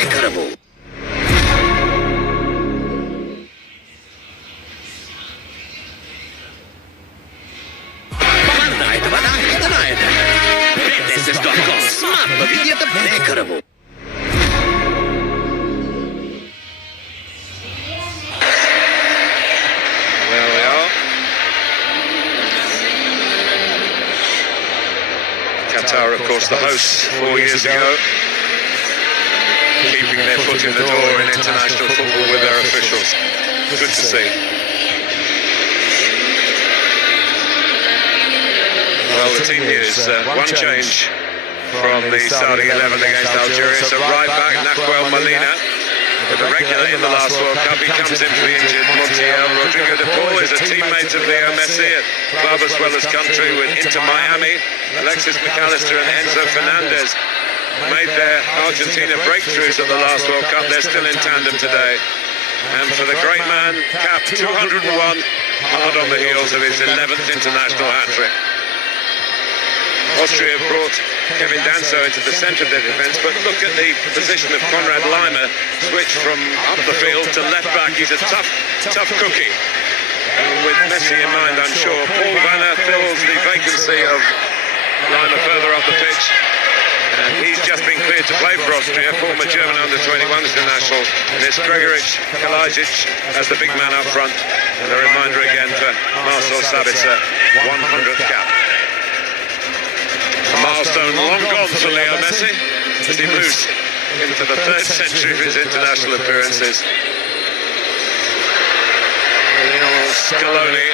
Incredible. This is Stockholm. Smart, but we get the incredible. There we are. Qatar, of course, the hosts 4 years ago, keeping their foot in the door in international football with their officials. Good to see. Well, the team here is one change from the starting 11 against Algeria. So right back, Nahuel Molina, with a regular in the last World Cup. He comes in for the injured Montiel. Rodrigo de Paul is a teammate of Leo Messi at club as well as country with Inter Miami. Alexis McAllister and Enzo Fernandez made their Argentina breakthroughs at the last World Cup. They're still in tandem today. And for the great man, Cap 201, hard on the heels of his 11th international hat-trick. Austria brought Kevin Danso into the centre of their defence, but look at the position of Konrad Laimer, switched from up the field to left back. He's a tough cookie. And with Messi in mind, I'm sure, Paul Vanner fills the vacancy of Laimer further up the pitch. And he's just been cleared to play for Austria, former German under-21 international. And it's Gregoric Kalajic as the big man up front. And a reminder again for Marcel Sabitzer, 100th cap. A milestone long gone for Leo Messi as he moves into the 3rd century of his international appearances. Lionel Scaloni,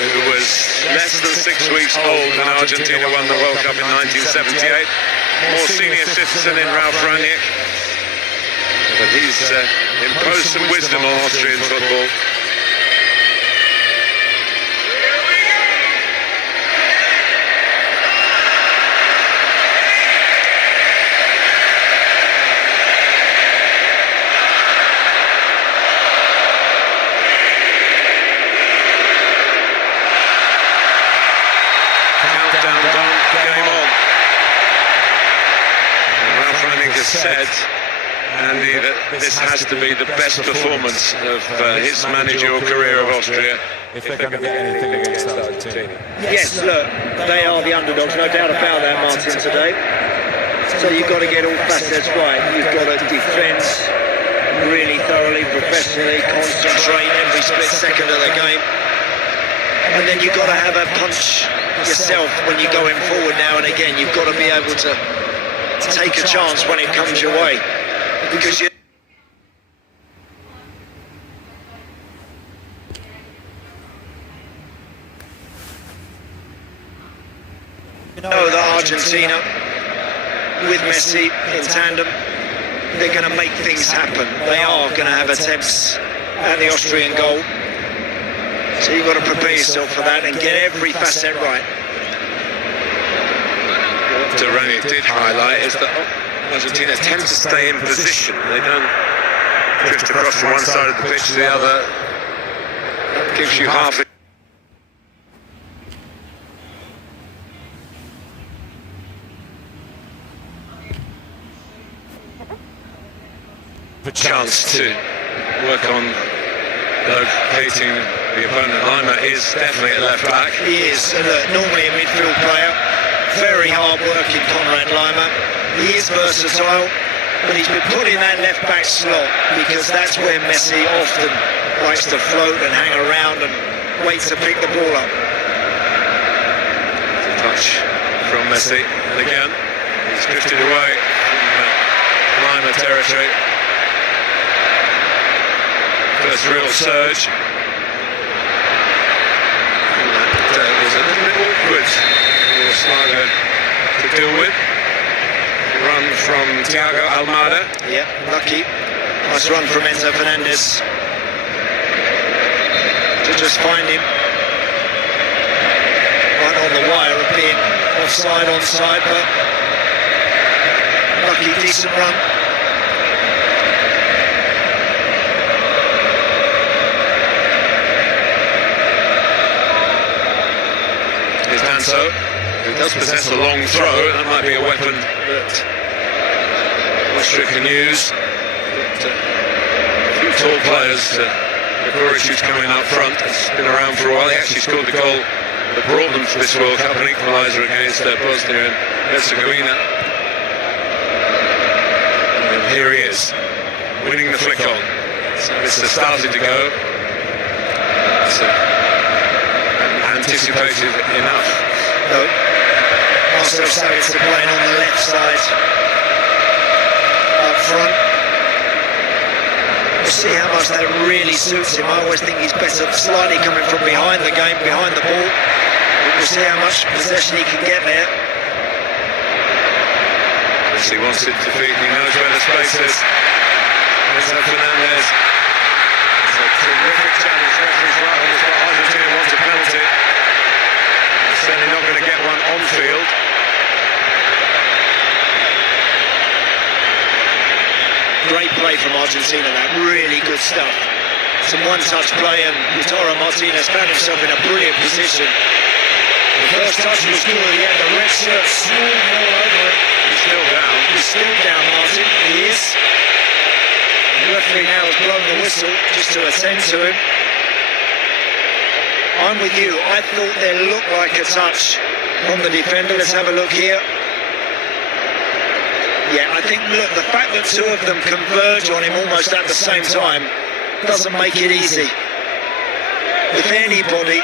who was less than 6 weeks old when Argentina won the World Cup in 1978. More senior citizen in Ralf Rangnick. But he's imposed some wisdom on Austrian football. Said, Andy, that this has to be the best performance of his managerial career of Austria if they're going to get anything against Argentina. Yes, look, they are the underdogs, no doubt about that, Martin, today. So you've got to get all facets right. You've got to defend really thoroughly, professionally, concentrate every split second of the game. And then you've got to have a punch yourself when you're going forward now and again. You've got to be able to take a chance when it comes your way, because you know that Argentina, with Messi in tandem, they're going to make things happen. They are going to have attempts at the Austrian goal. So you've got to prepare yourself for that and get every facet right. What Rangnick did highlight is that Argentina tend to stay in position. They don't drift across from one side of the pitch to the other. That gives you half a chance to work on locating the opponent. Laimer is definitely a left back. He is normally a midfield player. Very hard-working Konrad Laimer. He is versatile, but he's been put in that left-back slot because that's where Messi often likes to float and hang around and wait to pick the ball up. Touch from Messi, and again, he's drifted away from Laimer territory. First real surge. And that was a little bit awkward. Slager to deal with. Run from Thiago Almada. Yeah, lucky. Nice run from Enzo Fernandez to just find him right on the wire of being offside, onside, but lucky, decent run. Here's Danso, who does possess a long throw, and that might be a weapon that Austria can use. But, a few tall players. Gregoric, who's coming up front, has been around for a while. He actually scored the goal that brought them to this World Cup, an equaliser against Bosnia and Herzegovina. And here he is, winning the flick on. So it's started to go. It's anticipated enough. No. Marcel Sabitzer playing on the left side up front. We'll see how much that really suits him. I always think he's better slightly coming from behind the game, behind the ball. We'll see how much possession he can get there. He wants it to feed, he knows where the space is. There's Fernandez. It's a terrific challenge. Referee's right. Argentina wants a penalty. They're certainly not going to get one on field. Great play from Argentina, that really good stuff. Some one-touch play, and Lautaro Martinez found himself in a brilliant position. The first touch was good, he had the red shirt swarming all over it. He's still down. He's still down, Martin, he is. The referee now has blown the whistle just to attend to him. I'm with you, I thought there looked like a touch on the defender. Let's have a look here. Yeah, I think, look, the fact that two of them converge on him almost at the same time doesn't make it easy. If anybody,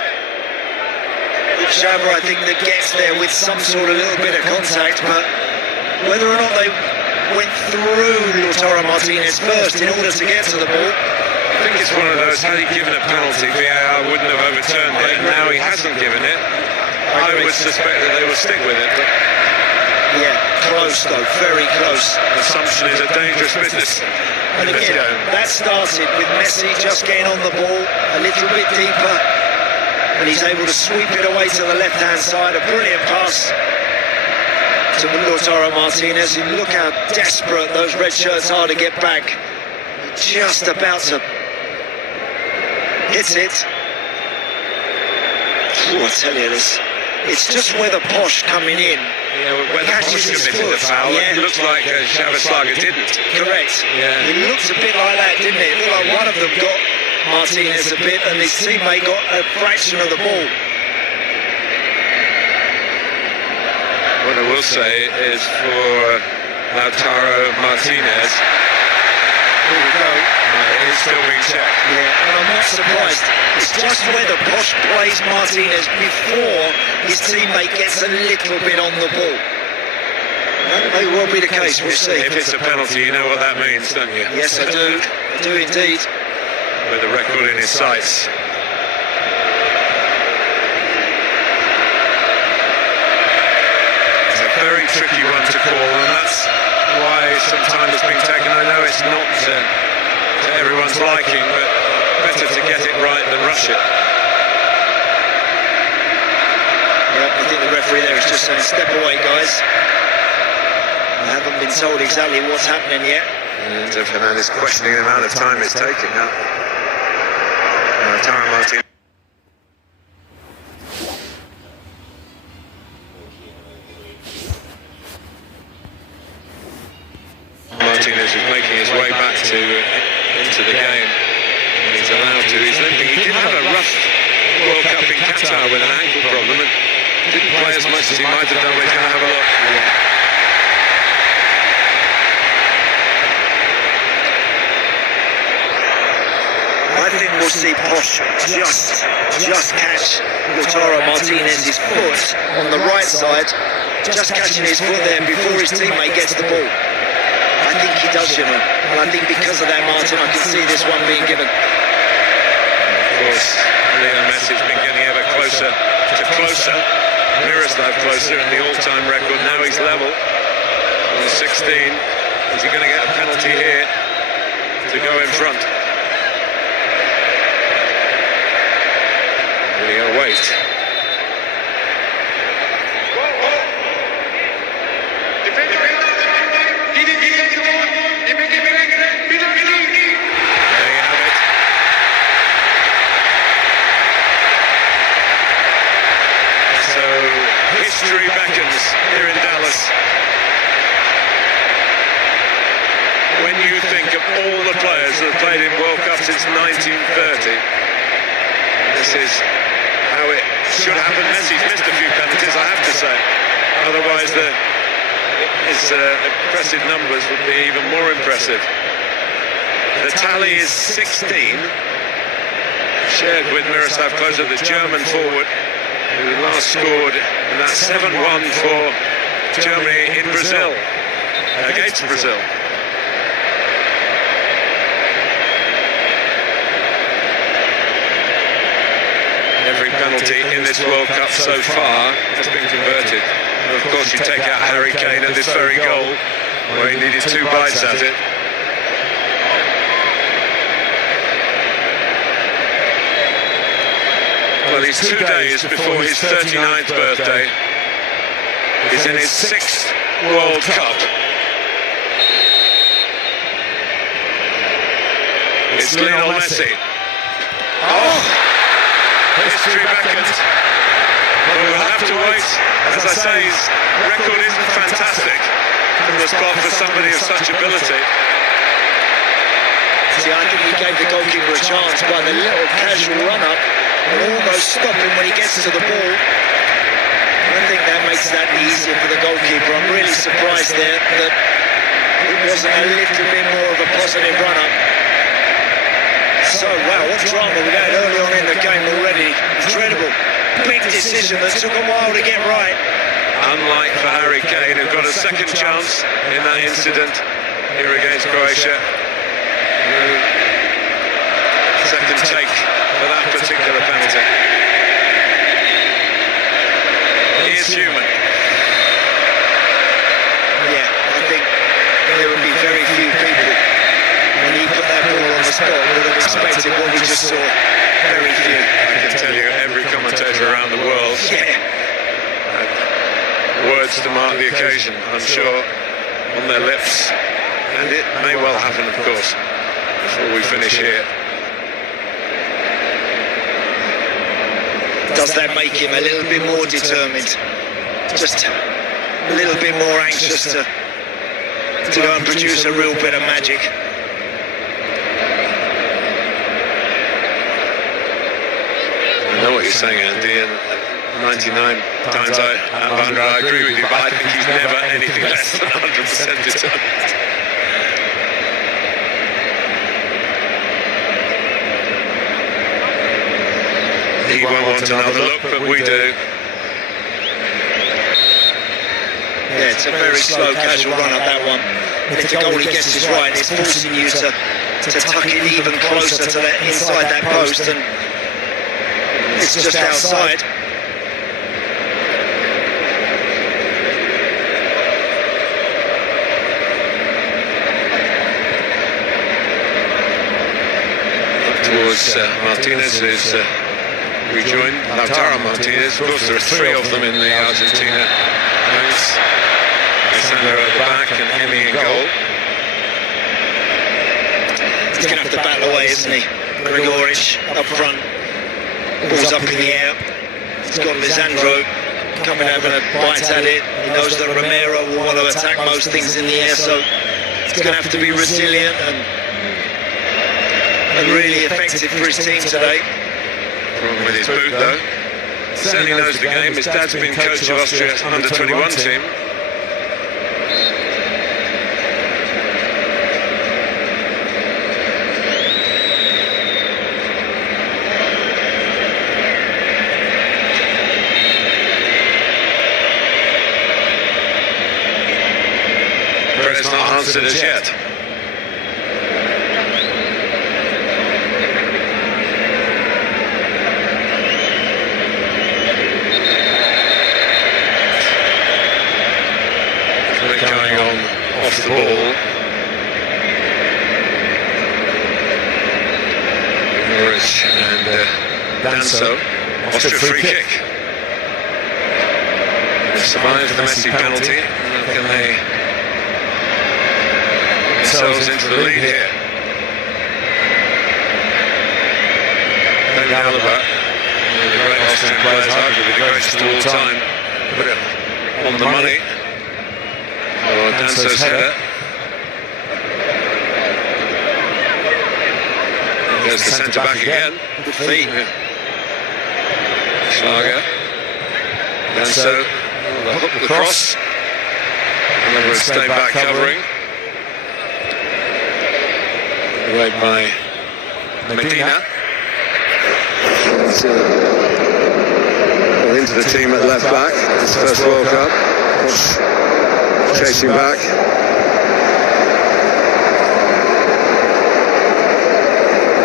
it's Xhava, I think, that gets there with some sort of little bit of contact, but whether or not they went through Lautaro Martinez first in order to get to the ball. I think it's one of those, had he given a penalty, VAR wouldn't have overturned it, and now he hasn't given it. I would suspect that they will stick with it, but... Yeah, close though, very close. Assumption is a dangerous business. And again, that started with Messi just getting on the ball a little bit deeper, and he's able to sweep it away to the left-hand side. A brilliant pass to Lautaro Martinez. And look how desperate those red shirts are to get back. Just about to hit it. Oh, I tell you this. It's just whether Posh coming in. Yeah, whether Posh committed the foul, yeah. It looks like Xhava didn't. Correct. Yeah. It looked a bit like that, didn't it? It looked like one of them got Martinez a bit and his teammate got a fraction of the ball. What I will say is for Lautaro Martinez, Here we go. it is still being checked. Yeah, and I'm not surprised. It's just whether Posh plays Martinez before his teammate gets a little bit on the ball. That may well be the case, we'll see. If it's a penalty, you know what that means, don't you? Yes, I do. I do indeed. With the record in his sights. It's a very tricky one to call, and that's why some time has been taken. I know it's not to everyone's liking, but better to get it right than rush it. Yeah, I think the referee there is just saying, step away, guys. I haven't been told exactly what's happening yet. And Fernandez questioning the amount of time it's taking now. Lautaro Martinez. Martinez is making his way back into the game. And he's allowed to. He's limping. He did have a rough World Cup in Qatar with an ankle problem and didn't play as much as he might have done. We're going to have a look. I think we'll see Posh just catch Lautaro Martinez's foot on the right side, just catching his foot there before his teammate gets the ball. I think he does, you know, and I think because of that, Martin, I can see this one being given. Of course, Leo Messi's been getting ever closer to closer. Miroslav closer in the all-time record. Now he's level on 16. Is he going to get a penalty here to go in front? We'll wait. History beckons here in Dallas. have played in World Cup since 1930. This is how it should happen. Messi's missed a few penalties, I have to say. Otherwise, his impressive numbers would be even more impressive. The tally is 16, shared with Miroslav Klose, the German forward, who last scored in that 7-1 for Germany in Brazil, against Brazil. Every penalty in this World Cup so far has been converted. And of course, you take out Harry Kane at this very goal, where he needed 2 bites at it. Well, he's 2 days before his 39th birthday. He's in his 6th World Cup. It's Lionel Messi. Oh! History beckons. But we'll have to wait. As I say, his record isn't fantastic from the spot for somebody of such ability. See, I think he gave the goalkeeper a chance by the little casual run-up and almost stop him when he gets to the ball. I think that makes that easier for the goalkeeper. I'm really surprised there that it wasn't a little bit more of a positive run-up. So, wow, what drama we had early on in the game already. Incredible. Big decision that took a while to get right. Unlike for Harry Kane, who got a second chance in that incident here against Croatia. Second take for that particular penalty. He is human. Yeah, I think there would be very few people, when he put that ball on the spot, would have expected what we just saw. Very few. I can tell you, every commentator around the world had words to mark the occasion, I'm sure, on their lips. And it may well happen, of course, before we finish here. Does that make him a little bit more determined? Just a little bit more anxious to go and produce a real bit of magic? I know what you're saying, Andy, and 99 times out of 100 I agree with you, but I think he's never anything less than 100% determined. He won't want another look, but we do. Yeah, it's a very slow, casual run up, that one. And if the goalie gets this right, it's forcing you to tuck it even closer to that inside that post, and it's just outside. Up towards Martinez, who's rejoined Lautaro Martinez. Of course, there are 3 of them in the Argentina ranks. Alessandro at the back and Emi in goal. He's going to have to battle away, isn't he? Gregoric up front. Ball's up in the air. He's got Lisandro coming having a bite at it. He knows that Romero will want to attack most things in the air, so he's going to have to be resilient and really effective for his team today. Problem with his boot, though. Certainly knows the game. His dad's been coach of Austria's under-21 team. Prayer's not answered as yet. Going on off the ball. Norwich and Danso. Austria free kick. They've survived the Messi penalty. Can they themselves into the lead here? Ben Alaba, the great Austrian players, arguably the greatest of all time, put it on the money. Danso's header. There's the centre-back again. Good feet. Schlager. And so, the hook, the cross. Remember, stay back covering. Away by Medina. Well, into the team at left back. His first World Cup. Chasing back.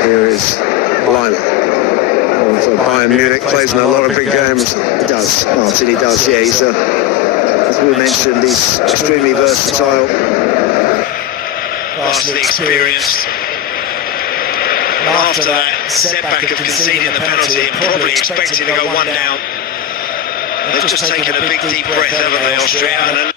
Here is Lionel. For Bayern Munich, plays in a lot of big games. He does, Martin, he does, yeah. He's, as we mentioned, he's extremely versatile. Vastly experienced. After that setback of conceding the penalty and probably expecting to go one down, they've just taken a big deep breath, haven't they, Austria?